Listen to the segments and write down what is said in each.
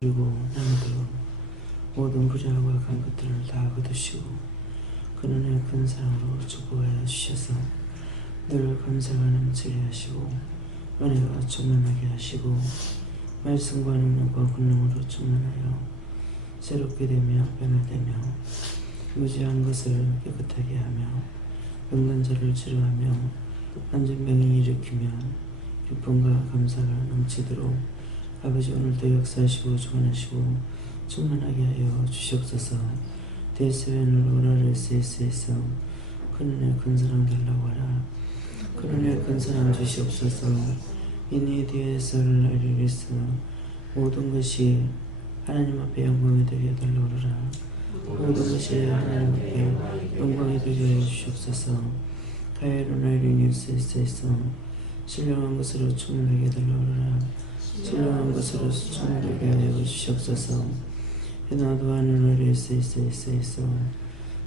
그리고 나무도 모든 부자와 악한 것들을 다 거두시고 그는 의 큰 사랑으로 축복하여 주셔서 늘 감사가 넘치게 하시고 은혜가 충만하게 하시고 말씀과 능력과 권능으로 충만하여 새롭게 되며 변화되며 무지한 것을 깨끗하게 하며 병든 자를 치료하며 앉은 병을 일으키며 기쁨과 감사가 넘치도록 아버지 오늘도 역사하시고 주관하시고 충만하게 하여 주시옵소서. 대세변으로 오라를 세세서 그는의 큰 사랑 달라고 하라. 그는의 큰 사랑 주시옵소서. 이니 뒤에서를 알리리서 모든 것이 하나님 앞에 영광이 되게 달라고 하라. 모든 것이 하나님 앞에 영광이 되게 하여 주시옵소서. 가해로나 이르니 세세서 신령한 것으로 충만하게 달라고 하라. 신령한 것으로 충만하게 하여 주시옵소서. 나도 하늘을 세세서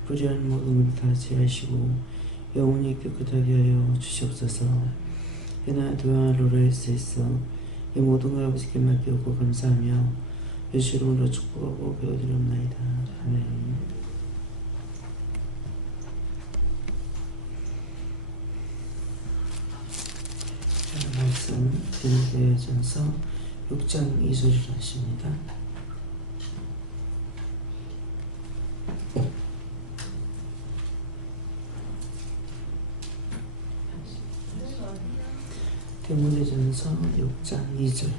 불의한 모든 것을 다 제하시고 영원히 깨끗하게 하여 주시옵소서. 나도 하늘을 세서 이 모든 걸 아버지께 맡기고 감사하며 예수 이름으로 축복하고 배워드리옵나이다. 아멘. 말씀 디모데전서 6장 2절을 하십니다. 디모데전서 6장 2절.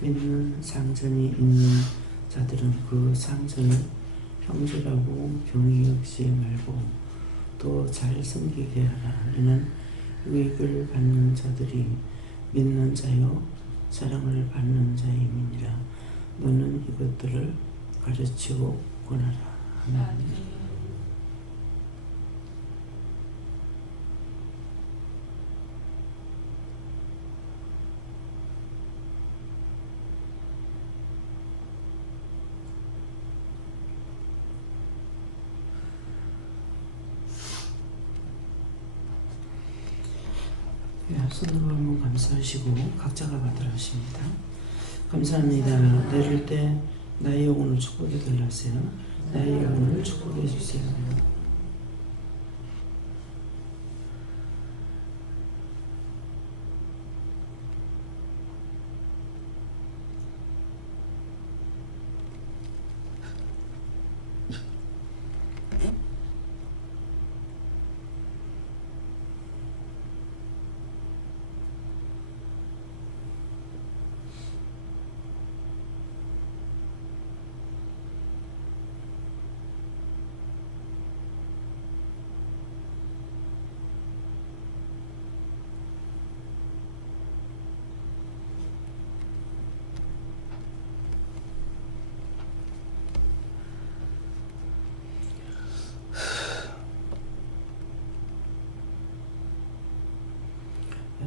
믿는 상전이 있는 자들은 그 상전을 형제라고 경히 여기지 말고 또 잘 섬기게 하라. 이는 유익을 받는 자들이 믿는 자요 사랑을 받는 자임이니라. 너는 이것들을 가르치고 권하라. 아멘. 손으로 한번 감사하시고 각자가 받으라 하십니다. 감사합니다. 내릴 때 나의 영혼을 축복해 달라 하세요. 나의 영혼을 축복해 주세요.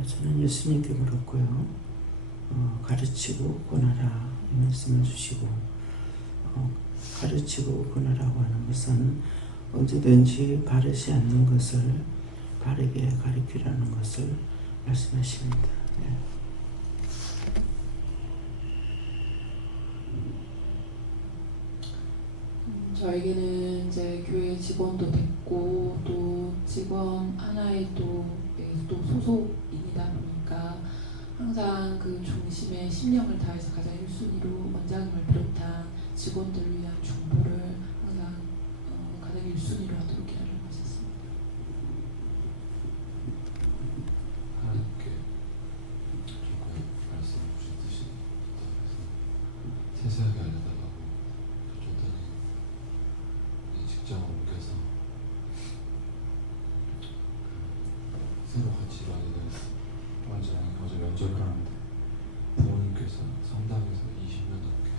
저는 예수님께 물었고요. 가르치고 권하라 이 말씀을 주시고 가르치고 권하라고 하는 것은 언제든지 바르지 않는 것을 바르게 가르치라는 것을 말씀하십니다. 네. 저에게는 이제 교회 직원도 됐고 또 직원 하나의 또 소속인이다 보니까 항상 그 중심에 심령을 다해서 가장 1순위로 원장님을 비롯한 직원들을 위한 중보를 항상 가장 1순위로 하도록 기도를 하셨습니다. 하나님께 조금 말씀 주신 뜻이 세세하게 알려달라고 줬더니 이 직장을 옮겨서 새로 같이 일하게 되었어요. 어제 면접을 하는데 부모님께서 성당에서 20년 넘게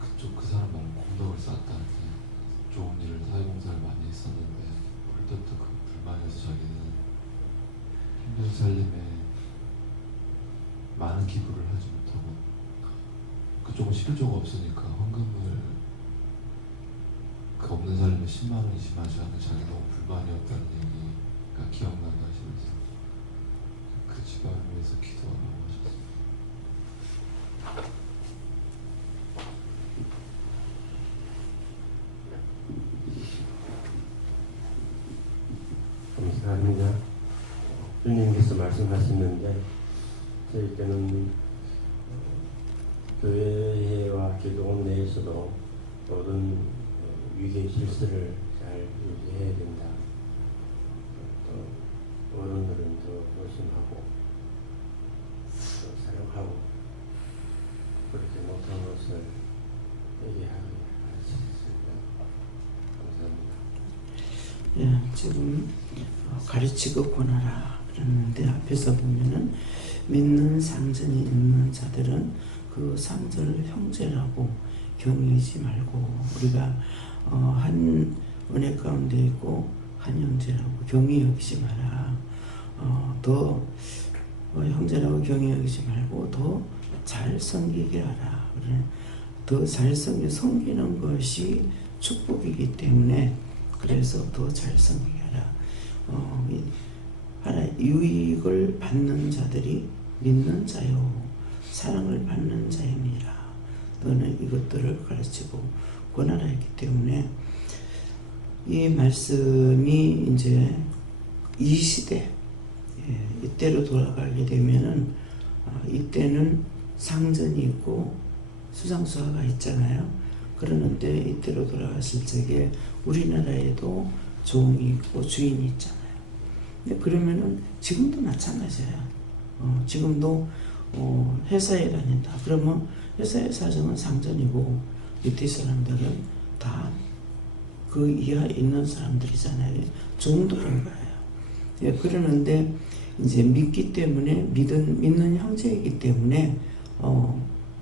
그쪽 그 사람 말로 공덕을 쌓았다는데 좋은 일을 사회봉사를 많이 했었는데 그때부터 그 불만에서 자기는 힘든 살림에 많은 기부를 하지 못하고 그쪽은 실조가 없으니까 헌금을 그 없는 살림에 10만 원이지만 하는 자기 너무 불만이었다는 얘기가 기억나게 하시면서 그 집안을 위해서 기도하라고 하셨어요. 감사합니다. 주님께서 말씀하시는데 저희 때는 교회와 기도원 내에서도 모든 위계 질서를 잘 유지해야 된다. 또 어른들은 더 조심하고 또 사랑하고 그렇게 못한 것을 얘기하기 가르치셨습니다. 감사합니다. 예, 지금 가르치고 권하라 그러는데 앞에서 보면은 믿는 상전이 있는 자들은 그 상전을 형제라고 경외하지 말고 우리가 한 은혜 가운데 있고 한 형제라고 경외 여기지 마라. 더 형제라고 경외 여기지 말고 더 잘 섬기게 하라. 더 잘 섬기는 것이 축복이기 때문에 그래서 더 잘 섬기게 하라. 하나의 유익을 받는 자들이 믿는 자요 사랑을 받는 자입니다. 너는 이것들을 가르치고 권하라 했기 때문에 이 말씀이 이제 이 시대 이때로 돌아가게 되면은 이때는 상전이 있고 수상수하가 있잖아요. 그러는데 이때로 돌아갔을 적에 우리나라에도 종이 있고 주인이 있잖아요. 그러면은 지금도 마찬가지예요. 지금도 회사에 다닌다. 그러면 회사의 사정은 상전이고 밑에 사람들은 다 그 이하에 있는 사람들이잖아요. 종들인 거예요. 예, 그러는데 이제 믿기 때문에 믿는 형제이기 때문에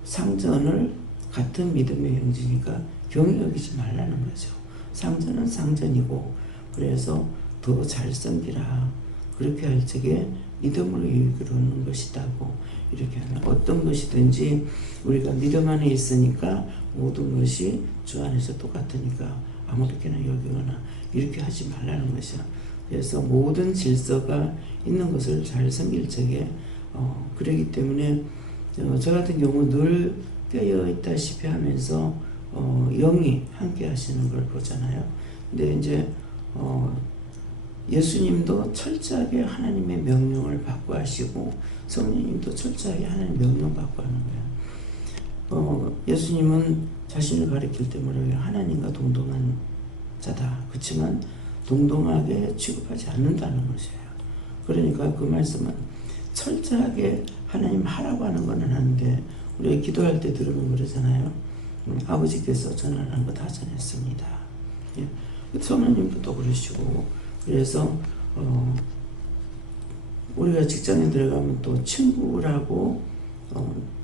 상전을 같은 믿음의 형제니까 경히 여기지 말라는 거죠. 상전은 상전이고 그래서 더 잘 섬기라. 그렇게 할 적에 믿음으로 유익을 얻는 것이다고 이렇게 하는 어떤 것이든지 우리가 믿음 안에 있으니까 모든 것이 주 안에서 똑같으니까 아무렇게나 여기거나 이렇게 하지 말라는 것이야. 그래서 모든 질서가 있는 것을 잘 섬길 적에 그러기 때문에 저 같은 경우 늘 깨어 있다시피 하면서 영이 함께 하시는 걸 보잖아요. 근데 이제 예수님도 철저하게 하나님의 명령을 받고 하시고 성령님도 철저하게 하나님의 명령 받고 하는 거예요. 예수님은 자신을 가리킬 때 뭐라고 해요? 하나님과 동등한 자다. 그렇지만 동등하게 취급하지 않는다는 것이에요. 그러니까 그 말씀은 철저하게 하나님 하라고 하는 건 하는데 우리가 기도할 때 들으면 그러잖아요. 아버지께서 전하라는 거 다 전했습니다. 예. 성령님도 또 그러시고 그래서 우리가 직장에 들어가면 또 친구라고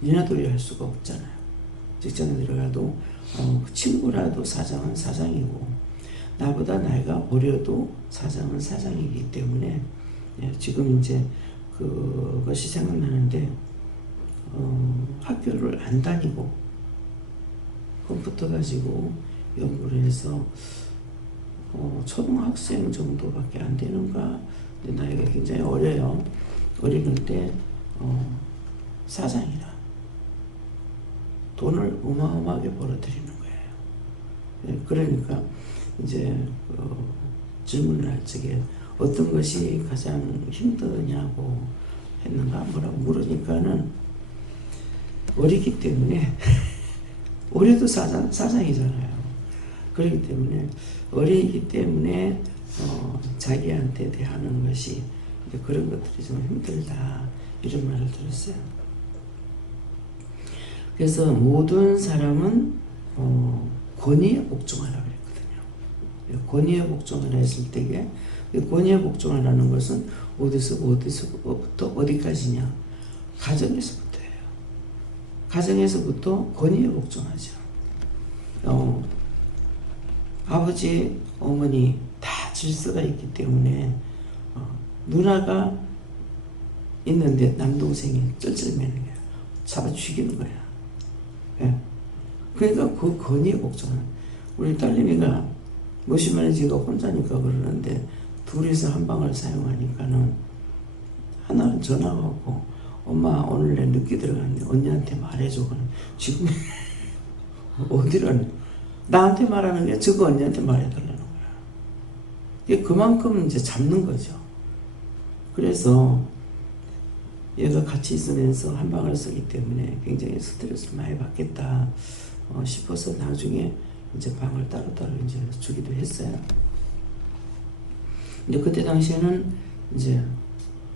니나돌이 할 수가 없잖아요. 직장에 들어가도 친구라도 사장은 사장이고 나보다 나이가 어려도 사장은 사장이기 때문에 지금 이제 그것이 생각나는데 학교를 안 다니고 컴퓨터 가지고 연구를 해서 초등학생 정도밖에 안 되는가. 근데 나이가 굉장히 어려요. 어리는데 사장이라 돈을 어마어마하게 벌어들이는 거예요. 그러니까 이제 질문을 할 적에 어떤 것이 가장 힘드냐고 했는가 뭐라고 물으니까는 어리기 때문에 어려도 사장이잖아요. 그렇기 때문에 어리기 때문에 자기한테 대하는 것이 그런 것들이 좀 힘들다 이런 말을 들었어요. 그래서 모든 사람은 권위에 복종하라고 그랬거든요. 권위에 복종하라 했을 때에 권위에 복종하라는 것은 어디서부터 어디까지냐? 가정에서부터예요. 가정에서부터 권위에 복종하죠. 아버지, 어머니 다 질서가 있기 때문에 누나가 있는데 남동생이 쩔쩔매는 거야. 잡아 죽이는 거야. 예. 그러니까 그 건의에 복종하는. 우리 딸내미가 뭐시면 지가 혼자니까 그러는데 둘이서 한 방을 사용하니까는 하나는 전화가 오고 엄마 오늘 내 늦게 들어갔는데 언니한테 말해줘. 지금 어디를 나한테 말하는 게 저거 언니한테 말해달라는 거야. 이게 그만큼 이제 잡는 거죠. 그래서 얘가 같이 있으면서 한 방을 쓰기 때문에 굉장히 스트레스를 많이 받겠다 싶어서 나중에 이제 방을 따로따로 이제 주기도 했어요. 근데 그때 당시에는 이제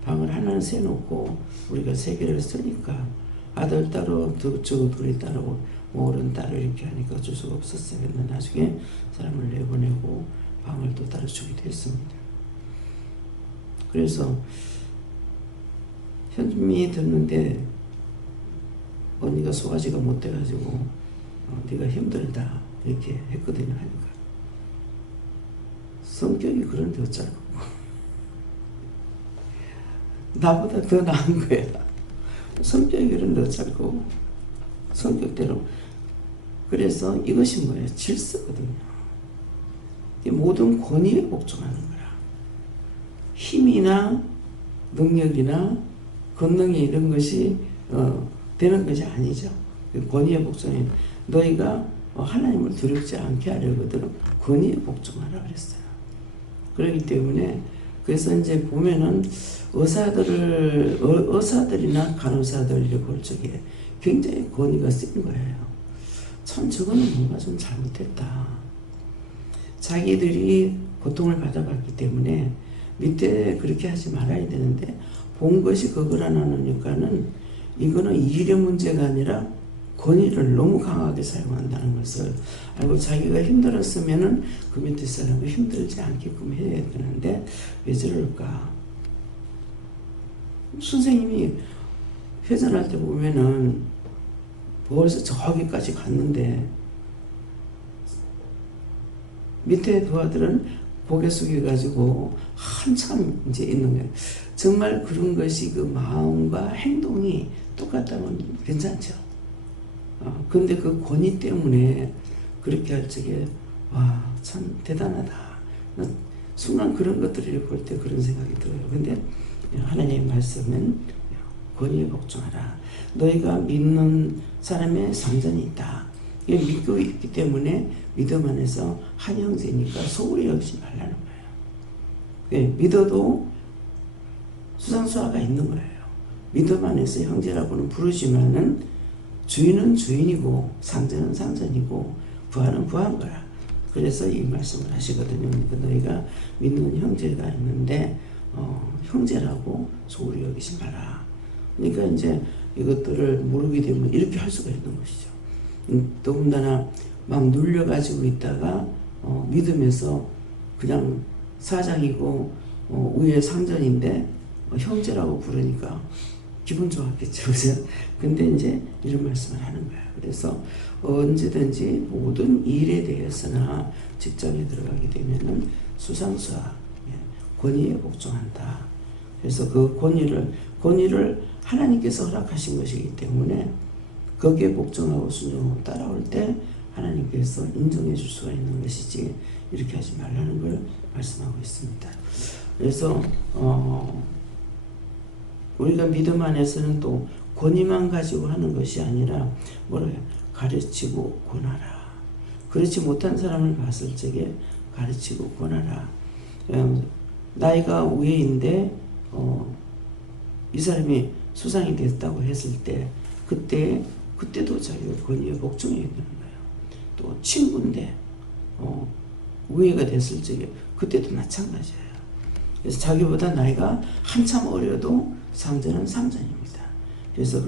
방을 하나는 세놓고 우리가 3개를 쓰니까 아들 따로 저거 둘이 따로 뭐 어른 따로 이렇게 하니까 어쩔 수가 없었어요. 근데 나중에 사람을 내보내고 방을 또 따로 주기도 했습니다. 그래서 현미 듣는데 언니가 소화지가 못 돼가지고 네가 힘들다 이렇게 했거든요. 하니까 성격이 그런데 어쩌고 나보다 더 나은 거야. 성격이 그런데 어쩌고 성격대로. 그래서 이것이 뭐예요? 질서거든요. 모든 권위에 복종하는 거라. 힘이나 능력이나 권능이 이런 것이 되는 것이 아니죠. 권위에 복종해. 너희가 하나님을 두렵지 않게 하려거든 권위에 복종하라 그랬어요. 그렇기 때문에 그래서 이제 보면은 의사들이나 간호사들 이렇게 볼 적에 굉장히 권위가 센 거예요. 참 저거는 뭔가 좀 잘못했다. 자기들이 고통을 받아봤기 때문에 밑에 그렇게 하지 말아야 되는데 본 것이 그거라나니까는 이거는 일의 문제가 아니라 권위를 너무 강하게 사용한다는 것을 알고 자기가 힘들었으면은 그 밑에 사람을 힘들지 않게끔 해야 되는데 왜 저럴까? 선생님이 회전할 때 보면은 벌써 저기까지 갔는데 밑에 부하들은 고개 숙여가지고 한참 이제 있는 거예요. 정말 그런 것이 그 마음과 행동이 똑같다면 괜찮죠. 근데 그 권위 때문에 그렇게 할 적에 와, 참 대단하다. 순간 그런 것들을 볼 때 그런 생각이 들어요. 근데 하나님의 말씀은 권위에 복종하라. 너희가 믿는 사람의 상전이 있다. 이게 믿고 있기 때문에 믿음 안에서 한 형제니까 소홀히 여기지 말라는 거예요. 믿어도 수상수화가 있는 거예요. 믿음 안에서 형제라고는 부르지만은 주인은 주인이고 상전은 상전이고 부하는 부하인 거야. 그래서 이 말씀을 하시거든요. 그러니까 너희가 믿는 형제가 있는데 형제라고 소홀히 여기지 마라. 그러니까 이제 이것들을 모르게 되면 이렇게 할 수가 있는 것이죠. 더군다나 막 눌려가지고 있다가 믿음에서 그냥 사장이고 위에 상전인데 형제라고 부르니까 기분 좋았겠죠. 그죠? 근데 이제 이런 말씀을 하는 거야. 그래서 언제든지 모든 일에 대해서나 직장에 들어가게 되면은 수상수하, 권위에 복종한다. 그래서 그 권위를 하나님께서 허락하신 것이기 때문에 거기에 복종하고 순종하고 따라올 때 하나님께서 인정해 줄 수가 있는 것이지 이렇게 하지 말라는 걸 말씀하고 있습니다. 그래서 우리가 믿음 안에서는 또 권위만 가지고 하는 것이 아니라 뭐래요? 가르치고 권하라. 그렇지 못한 사람을 봤을 적에 가르치고 권하라. 나이가 위인데 이 사람이 수상이 됐다고 했을 때 그때도 자기가 권위에 복종해야 되는 거예요. 또 친구인데 우애가 됐을 적에 그때도 마찬가지예요. 그래서 자기보다 나이가 한참 어려도 상전은 상전입니다. 그래서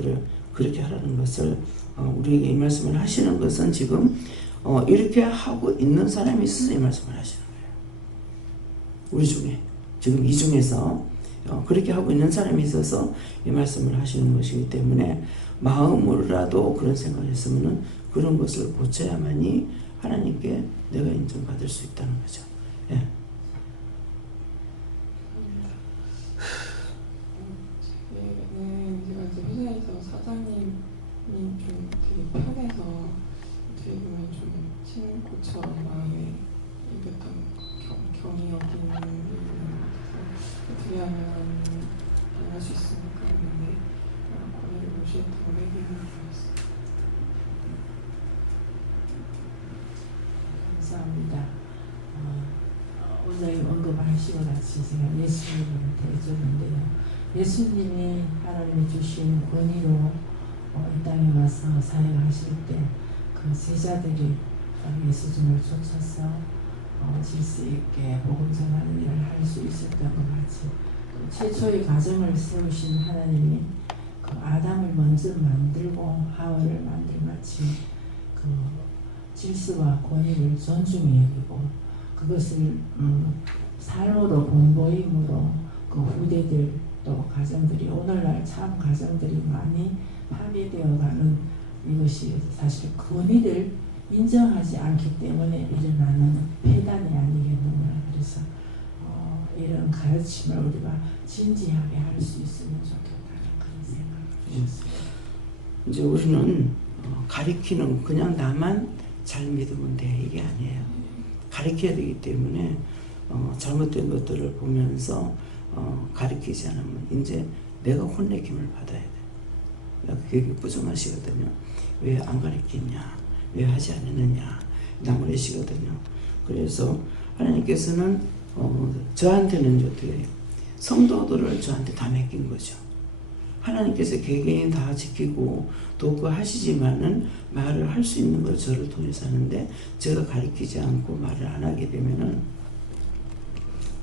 그렇게 하라는 것을 우리에게 이 말씀을 하시는 것은 지금 이렇게 하고 있는 사람이 있어서 이 말씀을 하시는 거예요. 우리 중에 지금 이 중에서 그렇게 하고 있는 사람이 있어서 이 말씀을 하시는 것이기 때문에 마음으로라도 그런 생각을 했으면 그런 것을 고쳐야만이 하나님께 내가 인정받을 수 있다는 거죠. 예. 것처럼 마음에 입었던 경이 여기는 어떻게 하면 변할 수 있습니까? 근데 권위를 무시했던 회개를 보였어요. 감사합니다. 원장님 언급하시고 같이 제가 예수님을 대해줬는데요. 예수님이 하나님이 주신 권위로 이 땅에 와서 사역하실 때 그 제자들이 예수님을 쫓아서 질서 있게 복음 전하는 일을 할 수 있었던 것 같이 최초의 가정을 세우신 하나님이 그 아담을 먼저 만들고 하와를 만들마치 그 질서와 권위를 존중히 여기고 그것을 삶으로 본보임으로 그 후대들 또 가정들이 오늘날 참 가정들이 많이 파괴되어가는 이것이 사실 권위를 인정하지 않기 때문에 일어나는 폐단이 아니겠느냐. 그래서 이런 가르침을 우리가 진지하게 할 수 있으면 좋겠다는 그런 생각을 주셨습니다. 이제 우리는 가리키는 그냥 나만 잘 믿으면 돼 이게 아니에요. 가리켜야 되기 때문에 잘못된 것들을 보면서 가리키지 않으면 이제 내가 혼내김을 받아야 돼. 그게 부정하시거든요. 왜 안 가리켰냐? 왜 하지 않았느냐? 나무래시거든요. 그래서 하나님께서는 저한테는 어떻게 성도들을 저한테 다 맡긴 거죠. 하나님께서 개개인 다 지키고 도구하시지만은 말을 할 수 있는 걸 저를 통해서 하는데 제가 가리키지 않고 말을 안 하게 되면은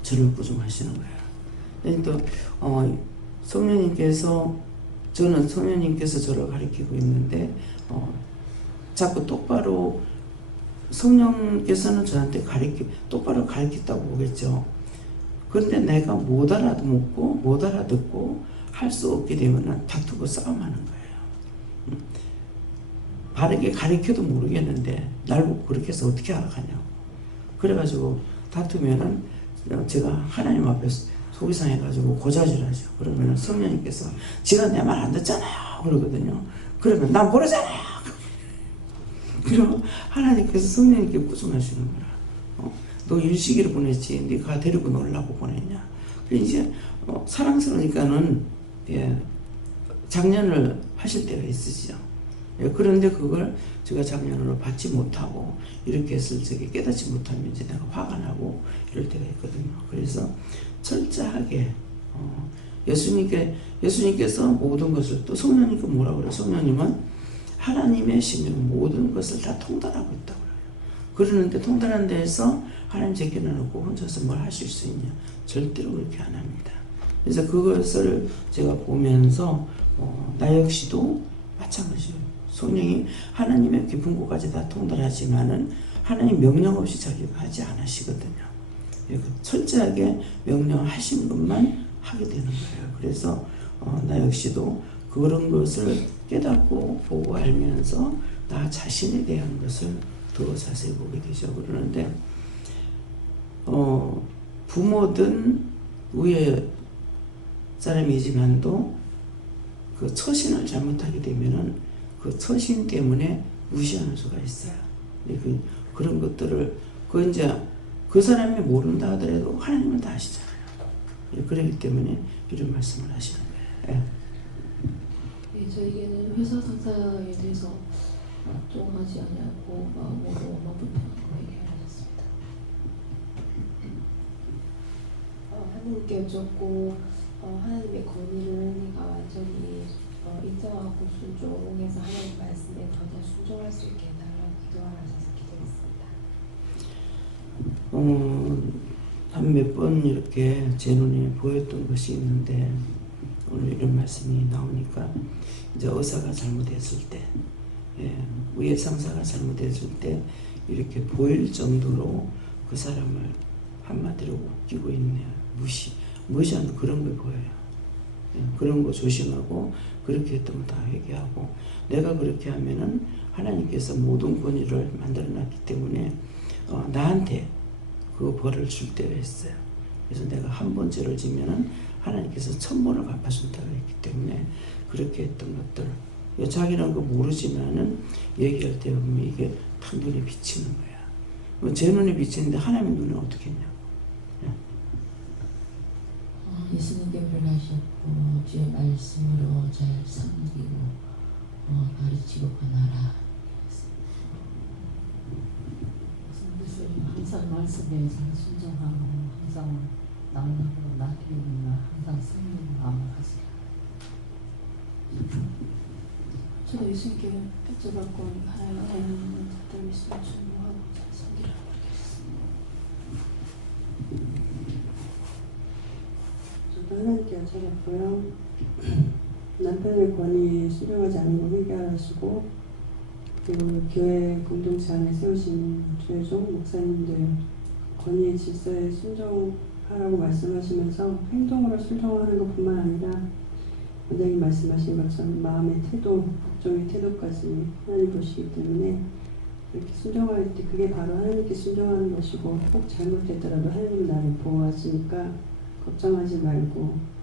저를 부정하시는 거예요. 또 성령님께서 저는 성령님께서 저를 가리키고 있는데 자꾸 똑바로 성령께서는 저한테 똑바로 가르쳤다고 보겠죠. 그런데 내가 못 알아듣고 할 수 없게 되면 다투고 싸움하는 거예요. 바르게 가르쳐도 모르겠는데 날 보고 그렇게 해서 어떻게 알아가냐고. 그래가지고 다투면은 제가 하나님 앞에서 속이 상해가지고 고자질하죠. 그러면 성령님께서 지가 내 말 안 듣잖아요 그러거든요. 그러면 난 모르잖아요. 그럼 하나님께서 성령님께 부정하시는 거라. 너 일시기를 보냈지 네가 데리고 놀라고 보냈냐. 이제 사랑스러우니까는 작년을 하실 때가 있으시죠. 그런데 그걸 제가 작년으로 받지 못하고 이렇게 했을 적에 깨닫지 못하면 이제 내가 화가 나고 이럴 때가 있거든요. 그래서 철저하게 예수님께서 모든 것을 또 성령님께 뭐라고 그래요? 성령님은 하나님의 심령 모든 것을 다 통달하고 있다고 그래요. 그러는데 통달한 데에서 하나님 제껴놓고 혼자서 뭘 하실 수 있냐? 절대로 그렇게 안 합니다. 그래서 그것을 제가 보면서 나 역시도 마찬가지예요. 성령이 하나님의 깊은 곳까지 다 통달하지만은 하나님 명령 없이 자기가 하지 않으시거든요. 철저하게 명령하신 것만 하게 되는 거예요. 그래서 나 역시도 그런 것을 깨닫고 보고 알면서 나 자신에 대한 것을 더 자세히 보게 되죠. 그러는데 부모든 위에 사람이지만도 그 처신을 잘못하게 되면은 그 처신 때문에 무시하는 수가 있어요. 그런 것들을 이제 그 사람이 모른다 하더라도 하나님은 다 아시잖아요. 그렇기 때문에 이런 말씀을 하시는 거예요. 네, 저에게는 회사 상사에 대해서 납종하지 않고 마음으로 너무 불편한 거 얘기하셨습니다. 하나님께 여쭙고 하나님의 권위를 내가 완전히 인정하고 순종해서 하나님 말씀에 더 순종할 수 있게 해달라고 기도하셔서 기도했습니다. 한 몇 번 이렇게 제 눈에 보였던 것이 있는데 오늘 이런 말씀이 나오니까 이제 의사가 잘못했을 때 위에 상사가 잘못했을 때 이렇게 보일 정도로 그 사람을 한마디로 웃기고 있네요. 무시하는 그런 걸 보여요. 그런 거 조심하고 그렇게 했던 거 다 회개하고 내가 그렇게 하면은 하나님께서 모든 권위를 만들어놨기 때문에 나한테 그 벌을 줄 때가 있어요. 그래서 내가 한 번 죄를 지면은 하나님께서 1000번을 갚아준다고 했기 때문에 그렇게 했던 것들 자기는 그 모르지만은 얘기할 때 보면 이게 탁 눈에 비치는 거야. 제 눈에 비치는데 하나님 눈에 어떻게 했냐. 예수님께 불가셨고 주의 말씀으로 잘 섬기고 가르치고 권하라. 선생님 항상 말씀에 잘 순종하고 항상 나오고 나기는 항상 승리를 마음을 하세요. 저도 예수님께 여쭤봤고 하나님 안에 있는 자들 말씀을 준비하고 잘 섬기라고 그렇게 했습니다. 저도 하나님께 여쭤봤고요. 남편의 권위에 수령하지 않는 거 회개하시고, 그리고 교회 공동체 안에 세우신 주의종 목사님들 권위의 질서에 순종하라고 말씀하시면서 행동으로 순종하는 것뿐만 아니라 원장님 말씀하신 것처럼 마음의 태도, 복종의 태도까지 하나님 보시기 때문에 이렇게 순종할 때 그게 바로 하나님께 순종하는 것이고, 꼭 잘못됐더라도 하나님 나를 보호하시니까 걱정하지 말고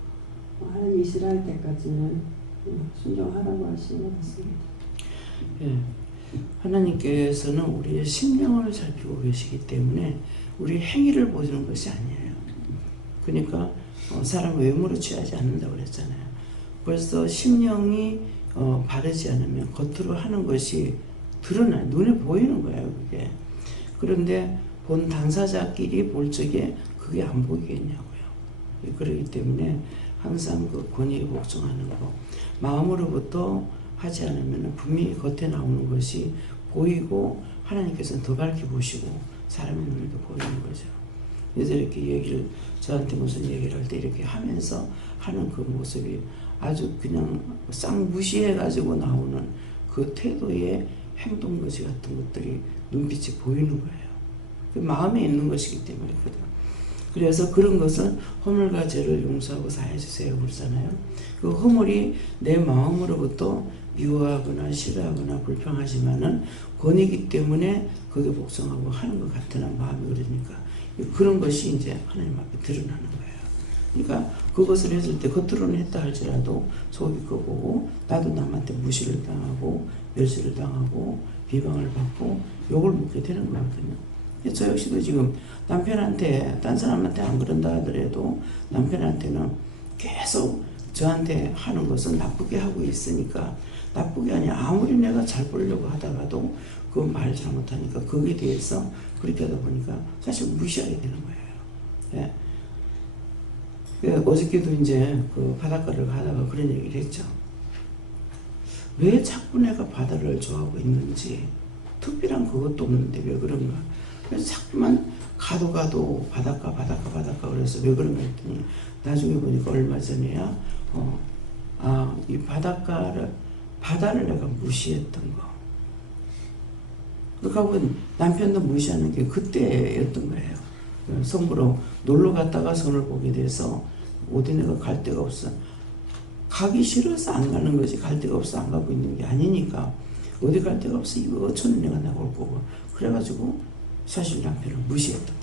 하나님 이스라엘 때까지는 순종하라고 하시는 것 같습니다. 예. 하나님께서는 우리의 심령을 살피고 계시기 때문에 우리 행위를 보시는 것이 아니에요. 그러니까 사람 외모로 취하지 않는다고 그랬잖아요. 벌써 심령이 바르지 않으면 겉으로 하는 것이 드러나 눈에 보이는 거예요. 그게. 그런데 본 당사자끼리 볼 적에 그게 안 보이겠냐고요. 그렇기 때문에 항상 그 권위에 복종하는 거, 마음으로부터 하지 않으면 분명히 겉에 나오는 것이 보이고 하나님께서는 더 밝게 보시고 사람의 눈에도 보이는 거죠. 그래서 이렇게 저한테 무슨 얘기를 할 때 이렇게 하면서 하는 그 모습이 아주 그냥 싹 무시해가지고 나오는 그 태도의 행동거지 같은 것들이 눈빛이 보이는 거예요. 그 마음에 있는 것이기 때문에 그렇거든요. 그래서 그런 것은 허물과 죄를 용서하고 사해 주세요 그러잖아요. 그 허물이 내 마음으로부터 미워하거나 싫어하거나 불평하지만은 권이기 때문에 거기에 복종하고 하는 것 같은 마음이 그러니까 그런 것이 이제 하나님 앞에 드러나는 거예요. 그러니까 그것을 했을 때 겉으로는 했다 할지라도 속이 그거고 나도 남한테 무시를 당하고 멸시를 당하고 비방을 받고 욕을 먹게 되는 거거든요. 저 역시도 지금 남편한테 딴 사람한테 안 그런다 하더라도 남편한테는 계속 저한테 하는 것은 나쁘게 하고 있으니까 나쁘게 아니라 아무리 내가 잘 보려고 하다가도 그 말 잘못하니까 거기에 대해서 그렇게 하다 보니까 사실 무시하게 되는 거예요. 예. 어저께도 이제 그 바닷가를 가다가 그런 얘기를 했죠. 왜 자꾸 내가 바다를 좋아하고 있는지 특별한 그것도 없는데 왜 그런가. 그래서 자꾸만 가도 바닷가 그래서 왜 그런가 했더니 나중에 보니까 얼마 전에야 이 바다를 내가 무시했던 거. 그러니까 남편도 무시하는 게 그때였던 거예요. 성으로 놀러 갔다가 선을 보게 돼서 어디 내가 갈 데가 없어. 가기 싫어서 안 가는 거지 갈 데가 없어 안 가고 있는 게 아니니까 어디 갈 데가 없어 이거 어쩌면 내가 나올 거고 그래가지고 사실 남편을 무시했던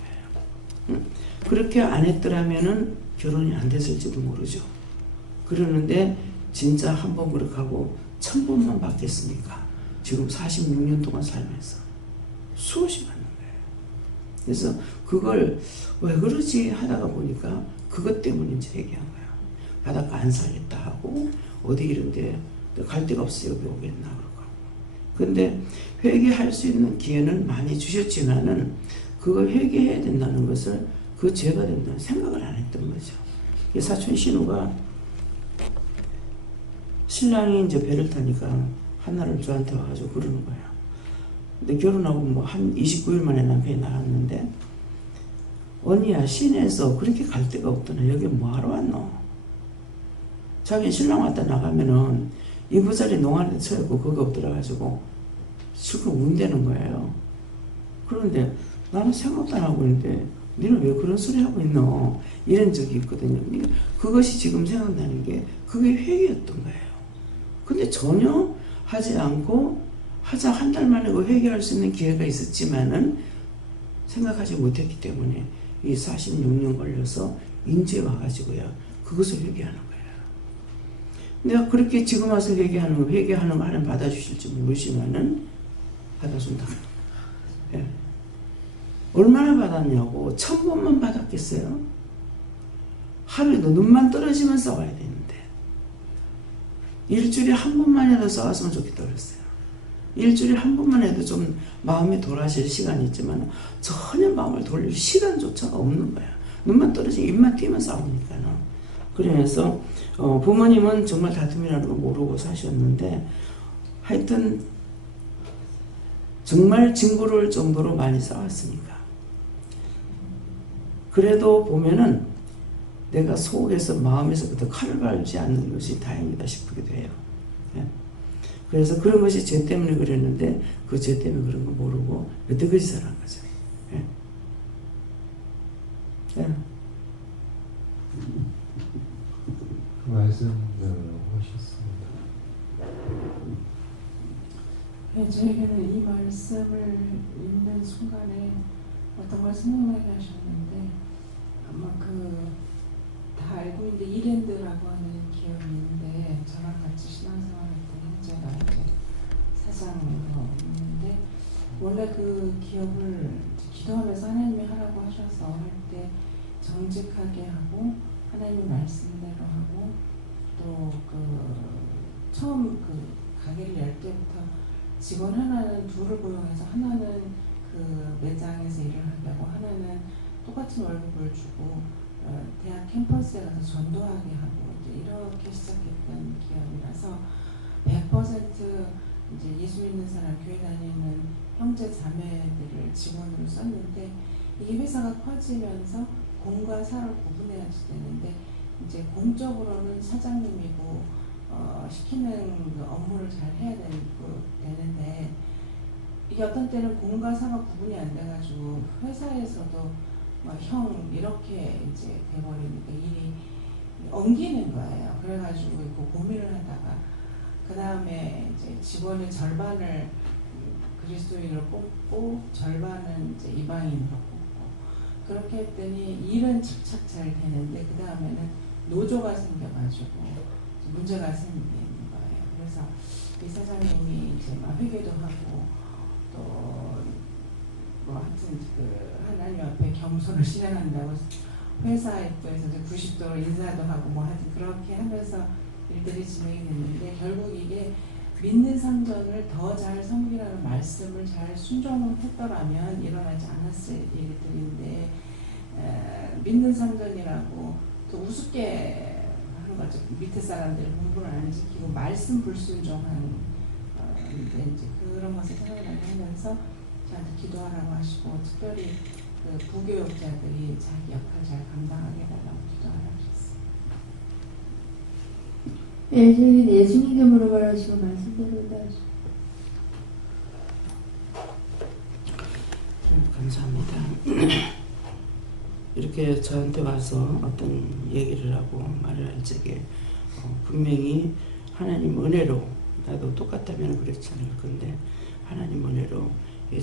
거예요. 그렇게 안 했더라면은 결혼이 안 됐을지도 모르죠. 그러는데 진짜 한 번 그렇게 하고 1000번만 받겠습니까? 지금 46년 동안 살면서 수없이 받는 거예요. 그래서 그걸 왜 그러지 하다가 보니까 그것 때문인지 얘기한 거예요. 바닷가 안 살겠다 하고 어디 이런데 갈 데가 없어 여기 오겠나 그러고. 근데 회개할 수 있는 기회는 많이 주셨지만은 그걸 회개해야 된다는 것을 그 죄가 된다는 생각을 안 했던 거죠. 사촌 신우가 신랑이 이제 배를 타니까 한나를 저한테 와가지고 그러는 거예요. 근데 결혼하고 뭐 한 29일 만에 남편이 나왔는데 언니야 시내에서 그렇게 갈 데가 없더나 여기 뭐하러 왔노? 자기 신랑 왔다 나가면은 이부자리 농안에 쳐있고 거기 없더라가지고 실컷 운대는 거예요. 그런데 나는 생각도 안 하고 있는데 너는 왜 그런 소리 하고 있노? 이런 적이 있거든요. 그것이 지금 생각나는 게 그게 회개였던 거예요. 근데 전혀 하지 않고 하자 한 달 만에 그 회개할 수 있는 기회가 있었지만은 생각하지 못했기 때문에 이 46년 걸려서 인제 와가지고요 그것을 회개하는 거예요. 내가 그렇게 지금 와서 회개하는 거 하나님 받아주실지 모르지만은 받아준다. 예. 얼마나 받았냐고. 1000번만 받았겠어요? 하루에도 눈만 떨어지면 싸워야 되는데 일주일에 한 번만 해도 싸웠으면 좋겠다 그랬어요. 일주일에 한 번만 해도 좀 마음이 돌아질 시간이 있지만 전혀 마음을 돌릴 시간조차 없는 거야. 눈만 떨어지고 입만 띄면 싸우니까는. 그래서 부모님은 정말 다툼이라는 걸 모르고 사셨는데 하여튼 정말 징그러울 정도로 많이 싸웠으니까. 그래도 보면은 내가 속에서 마음에서부터 칼을 갈지 않는 것이 다행이다 싶기도 해요. 예. 그래서 그런 것이 죄 때문에 그랬는데 그 죄 때문에 그런 거 모르고 여태까지 살아간 거죠. 예. 예. 그 말씀대로 하셨습니다. 네, 저에게는 이 말씀을 읽는 순간에 어떤 걸 생각나게 하셨는데 아마 다 알고 있는데 이랜드라고 하는 기업이 있는데 저랑 같이 신앙생활 했던 형제가 이제 사장으로 있는데 원래 그 기업을 기도하면서 하나님이 하라고 하셔서 할 때 정직하게 하고 하나님의 말씀대로 하고 또 처음 가게를 열 때부터 직원 하나는 둘을 고용해서 하나는 그 매장에서 일을 하고 하나는 똑같은 월급을 주고 대학 캠퍼스에 가서 전도하게 하고 이제 이렇게 시작했던 기업이라서 100% 이제 예수 믿는 사람 교회 다니는 형제 자매들을 직원으로 썼는데 이게 회사가 커지면서 공과 사를 구분해야 되는데 이제 공적으로는 사장님이고 시키는 그 업무를 잘 해야 되는데 이게 어떤 때는 공과 사가 구분이 안 돼가지고 회사에서도 형 이렇게 이제 돼버리니까 일이 엉기는 거예요. 그래가지고 고민을 하다가 그 다음에 이제 직원의 절반을 그리스도인으로 뽑고 절반은 이제 이방인으로 뽑고 그렇게 했더니 일은 착착 잘 되는데 그 다음에는 노조가 생겨가지고 문제가 생기는 거예요. 그래서 이 사장님이 이제 막 회개도 하고 또 뭐 하여튼 하나님 앞에 겸손을 실행한다고 회사 입구에서 90도로 인사도 하고 뭐 하여튼 그렇게 하면서 일들이 진행이 됐는데 결국 이게 믿는 상전을 더 잘 섬기라는 말씀을 잘 순종했더라면 일어나지 않았을 일들인데 믿는 상전이라고 또 우습게 하는 거죠. 밑에 사람들 공부를 안 지키고 말씀 불순종한 이제 그런 것을 생각나게 하면서 저한테 기도하라고 하시고 특별히 그 부교육자들이 자기 역할 잘 감당하게 해달라고 기도하라고 하셨어요. 예, 예수님께 물어봐라시고 말씀드린다. 감사합니다. 이렇게 저한테 와서 어떤 얘기를 하고 말을 할 적에 분명히 하나님 은혜로 나도 똑같다면 그렇지 않을 건데 하나님 은혜로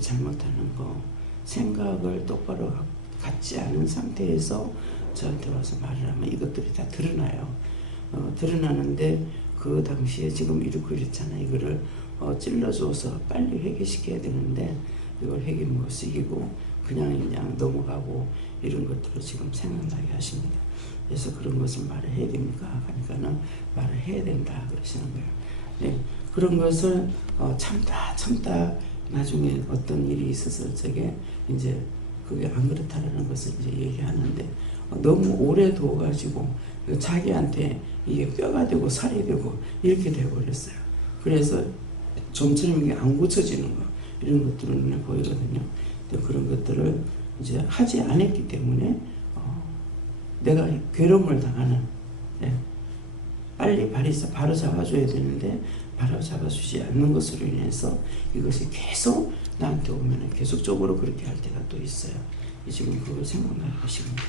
잘못하는 거 생각을 똑바로 갖지 않은 상태에서 저한테 와서 말을 하면 이것들이 다 드러나요. 드러나는데 그 당시에 지금 이렇고 이랬잖아요. 이거를 찔러줘서 빨리 회개시켜야 되는데 이걸 회개 못 시키고 그냥 넘어가고 이런 것들을 지금 생각나게 하십니다. 그래서 그런 것을 말을 해야 됩니까? 그러니까는 말을 해야 된다 그러시는 거예요. 네, 그런 것을 참다 나중에 어떤 일이 있었을 적에 이제 그게 안 그렇다라는 것을 이제 얘기하는데 너무 오래 둬가지고 자기한테 이게 뼈가 되고 살이 되고 이렇게 돼버렸어요. 그래서 좀처럼 이게 안 고쳐지는 거 이런 것들은 눈에 보이거든요. 근데 그런 것들을 이제 하지 않았기 때문에 내가 괴로움을 당하는 빨리 바로 잡아줘야 되는데 바로 잡아주지 않는 것으로 인해서 이것이 계속 나한테 오면 계속적으로 그렇게 할 때가 또 있어요. 지금 그걸 생각나게 하십니다.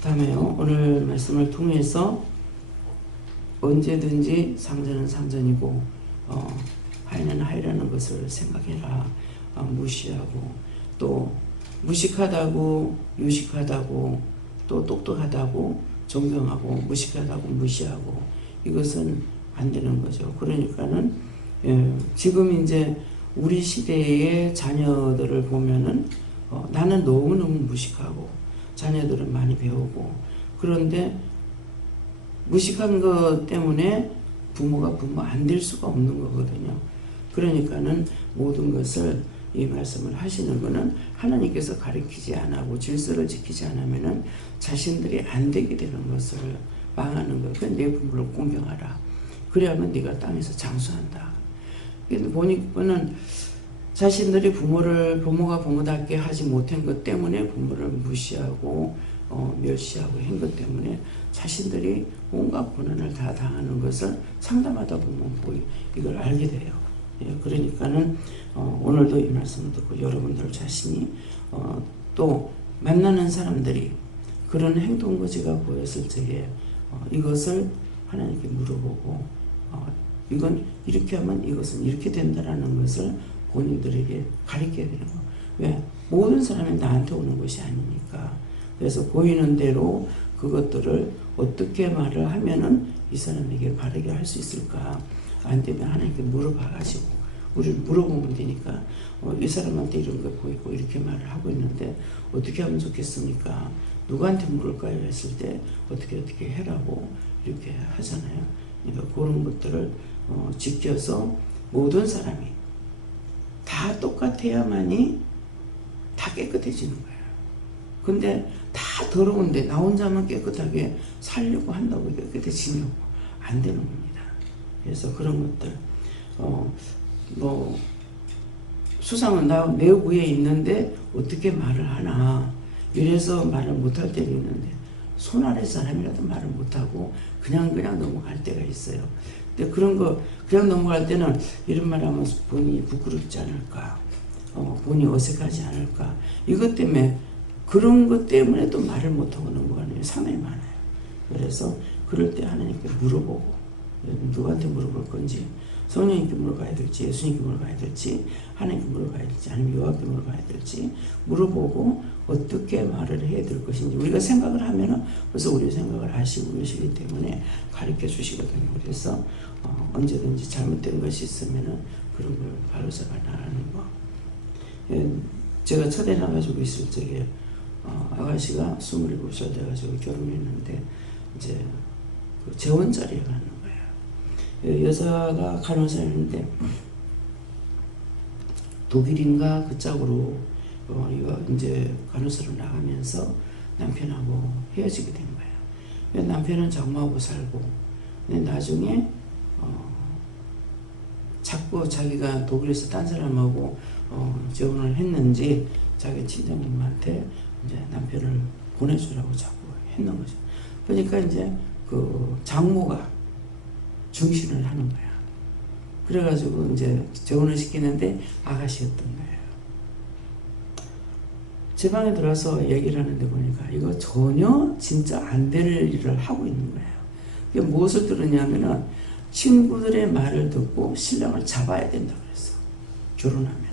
다음에요. 오늘 말씀을 통해서 언제든지 상전은 상전이고 하인은 하이라는 것을 생각해라. 무시하고 또 무식하다고 유식하다고 또 똑똑하다고 존경하고 무식하다고 무시하고 이것은 안 되는 거죠. 그러니까는 지금 이제 우리 시대의 자녀들을 보면은 나는 너무너무 무식하고 자녀들은 많이 배우고 그런데 무식한 것 때문에 부모가 부모 안 될 수가 없는 거거든요. 그러니까는 모든 것을 이 말씀을 하시는 거는 하나님께서 가르치지 않고 질서를 지키지 않으면은 자신들이 안 되게 되는 것을 망하는 거. 그러니까 내 부모를 공경하라. 그래야만 네가 땅에서 장수한다. 보니까는 자신들이 부모가 부모답게 하지 못한 것 때문에 부모를 무시하고 멸시하고 한 것 때문에 자신들이 온갖 고난을 다 당하는 것을 상담하다 보면 이걸 알게 돼요. 예, 그러니까는 오늘도 이 말씀을 듣고 여러분들 자신이 또 만나는 사람들이 그런 행동거지가 보였을 적에 이것을 하나님께 물어보고 이건 이렇게 하면 이것은 이렇게 된다라는 것을 본인들에게 가르쳐야 되는 거. 왜? 모든 사람이 나한테 오는 것이 아니니까. 그래서 보이는 대로 그것들을 어떻게 말을 하면은 이 사람에게 바르게 할 수 있을까? 안 되면 하나님께 물어봐가지고 우리를 물어보면 되니까 이 사람한테 이런 거 보이고 이렇게 말을 하고 있는데 어떻게 하면 좋겠습니까? 누구한테 물을까요? 했을 때 어떻게 해라고 이렇게 하잖아요. 그러니까 그런 것들을 지켜서 모든 사람이 다 똑같아야만이 다 깨끗해지는 거예요. 근데 다 더러운데 나 혼자만 깨끗하게 살려고 한다고 깨끗해지냐고 안 되는 겁니다. 그래서 그런 것들 수상은 내 위에 있는데 어떻게 말을 하나 이래서 말을 못할 때가 있는데 손 아래 사람이라도 말을 못하고 그냥 넘어갈 때가 있어요. 근데 그런 거 그냥 넘어갈 때는 이런 말 하면 본인이 부끄럽지 않을까 본인이 어색하지 않을까 이것 때문에 그런 것 때문에 또 말을 못하고 넘어가는 게 상당히 많아요. 그래서 그럴 때 하나님께 물어보고 누구한테 물어볼 건지 성령님께 물어봐야 될지 예수님께 물어봐야 될지 하나님께 물어봐야 될지 아니면 여호와께 물어봐야 될지 물어보고 어떻게 말을 해야 될 것인지 우리가 생각을 하면은 벌써 우리 생각을 하시고 계시기 때문에 가르쳐 주시거든요. 그래서 언제든지 잘못된 것이 있으면은 그런 걸 바로잡아 나가는 거. 제가 첫애 나가지고 있을 적에 아가씨가 27살 돼가지고 결혼했는데 이제 그 재혼 자리에 가는 거예요. 여자가 간호사였는데 독일인가 그 짝으로 이제 간호사로 나가면서 남편하고 헤어지게 된 거예요. 남편은 장모하고 살고 근데 나중에 자꾸 자기가 독일에서 딴 사람하고 재혼을 했는지 자기 친정엄마한테 이제 남편을 보내주라고 자꾸 했는 거죠. 그러니까 이제 그 장모가 중신을 하는 거야. 그래가지고 이제 재혼을 시키는데 아가씨였던 거예요. 제 방에 들어와서 얘기를 하는데 보니까 이거 전혀 진짜 안 될 일을 하고 있는 거예요. 그게 무엇을 들었냐면은 친구들의 말을 듣고 신랑을 잡아야 된다고 그랬어. 결혼하면.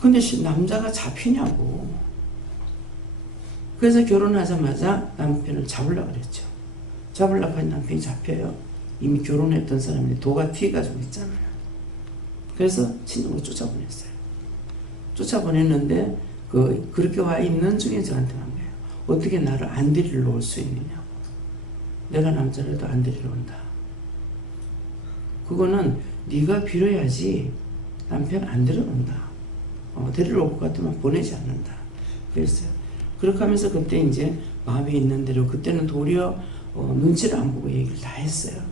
근데 남자가 잡히냐고. 그래서 결혼하자마자 남편을 잡으려고 그랬죠. 잡으려고 하니 남편이 잡혀요. 이미 결혼했던 사람이 도가 튀어가지고 있잖아요. 그래서 친정으로 쫓아보냈어요. 쫓아보냈는데 그렇게 와 있는 중에 저한테 한 거예요. 어떻게 나를 안 데리러 올 수 있느냐고. 내가 남자라도 안 데리러 온다. 그거는 네가 빌어야지 남편 안 데려온다. 데리러 올 것 같으면 보내지 않는다. 그랬어요. 그렇게 하면서 그때 이제 마음에 있는 대로 그때는 도리어 눈치를 안 보고 얘기를 다 했어요.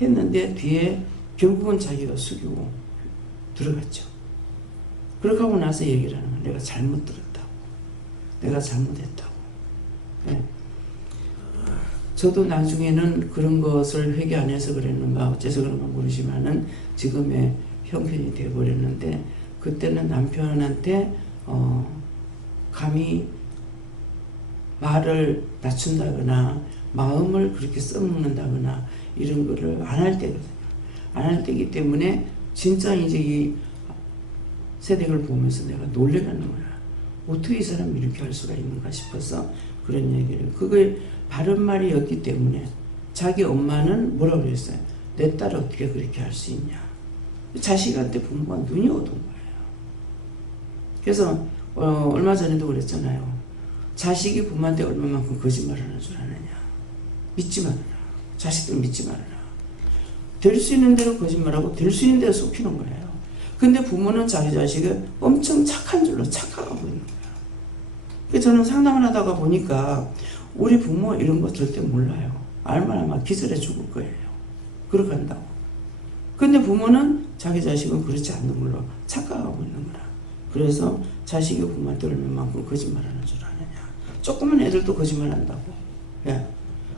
했는데 뒤에 결국은 자기가 숙이고 들어갔죠. 그렇게 하고 나서 얘기를 하는 거예요. 내가 잘못 들었다고. 내가 잘못했다고. 네. 저도 나중에는 그런 것을 회개 안 해서 그랬는가 어째서 그런가 모르지만은 지금의 형편이 되어버렸는데 그때는 남편한테 감히 말을 낮춘다거나 마음을 그렇게 써먹는다거나 이런 거를 안 할 때거든요. 안 할 때이기 때문에 진짜 이제 이 세대를 보면서 내가 놀래가는 거야. 어떻게 이 사람이 이렇게 할 수가 있는가 싶어서 그런 얘기를. 그게 바른 말이었기 때문에 자기 엄마는 뭐라고 그랬어요? 내 딸을 어떻게 그렇게 할 수 있냐. 자식한테 부모가 눈이 어두운 거예요. 그래서 얼마 전에도 그랬잖아요. 자식이 부모한테 얼마만큼 거짓말하는 줄 아느냐. 믿지 말아라. 자식들 믿지 말아라. 될 수 있는 대로 거짓말하고 될 수 있는 대로 속이는 거예요. 근데 부모는 자기 자식이 엄청 착한 줄로 착각하고 있는 거예요. 그래서 저는 상담을 하다가 보니까 우리 부모 이런 거 절대 몰라요. 알면 아마 기절해 죽을 거예요. 그렇게 한다고. 근데 부모는 자기 자식은 그렇지 않는 걸로 착각하고 있는 거라. 그래서 자식이 부모한테 얼마만큼 거짓말하는 줄 아느냐. 조그만 애들도 거짓말한다고. 예.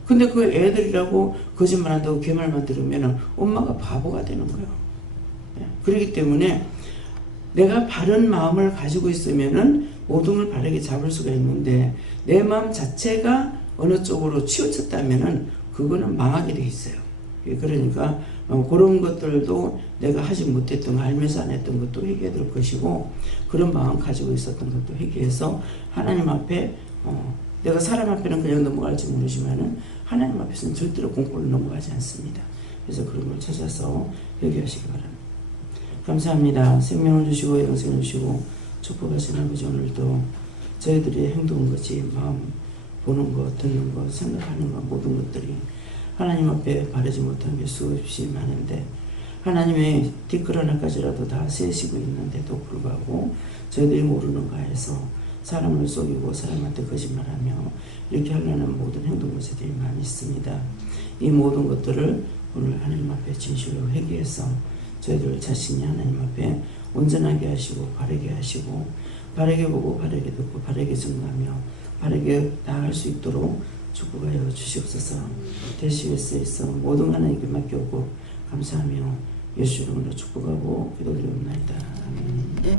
근데 그 애들이라고 거짓말한다고 걔 말만 들으면 엄마가 바보가 되는 거예요. 예. 그렇기 때문에 내가 바른 마음을 가지고 있으면은 모든 걸 바르게 잡을 수가 있는데 내 마음 자체가 어느 쪽으로 치우쳤다면은 그거는 망하게 돼 있어요. 그러니까 그런 것들도 내가 하지 못했던 거, 알면서 안 했던 것도 회개해 될 것이고 그런 마음 가지고 있었던 것도 회개해서 하나님 앞에 내가 사람 앞에는 그냥 넘어갈지 모르지만은 하나님 앞에서는 절대로 공포를 넘어가지 않습니다. 그래서 그런 걸 찾아서 회개하시기 바랍니다. 감사합니다. 생명을 주시고 영생을 주시고 축복하신 아버지, 오늘도 저희들의 행동 것이 마음 보는 것, 듣는 것, 생각하는 것 모든 것들이 하나님 앞에 바르지 못한 게 수없이 많은데 하나님의 뒷글 하나까지라도 다 세시고 있는데도 불구하고 저희들이 모르는가 해서 사람을 속이고 사람한테 거짓말하며 이렇게 하려는 모든 행동 것들이 많이 있습니다. 이 모든 것들을 오늘 하나님 앞에 진실로 회개해서 저희들 자신이 하나님 앞에 온전하게 하시고 바르게 하시고 바르게 보고 바르게 듣고 바르게 증거하며 바르게 나아갈 수 있도록 축복하여 주시옵소서. 대시에서 모든 하나님께 맡겨오고 감사하며 예수 이름으로 축복하고 기도드리옵나이다. 아멘.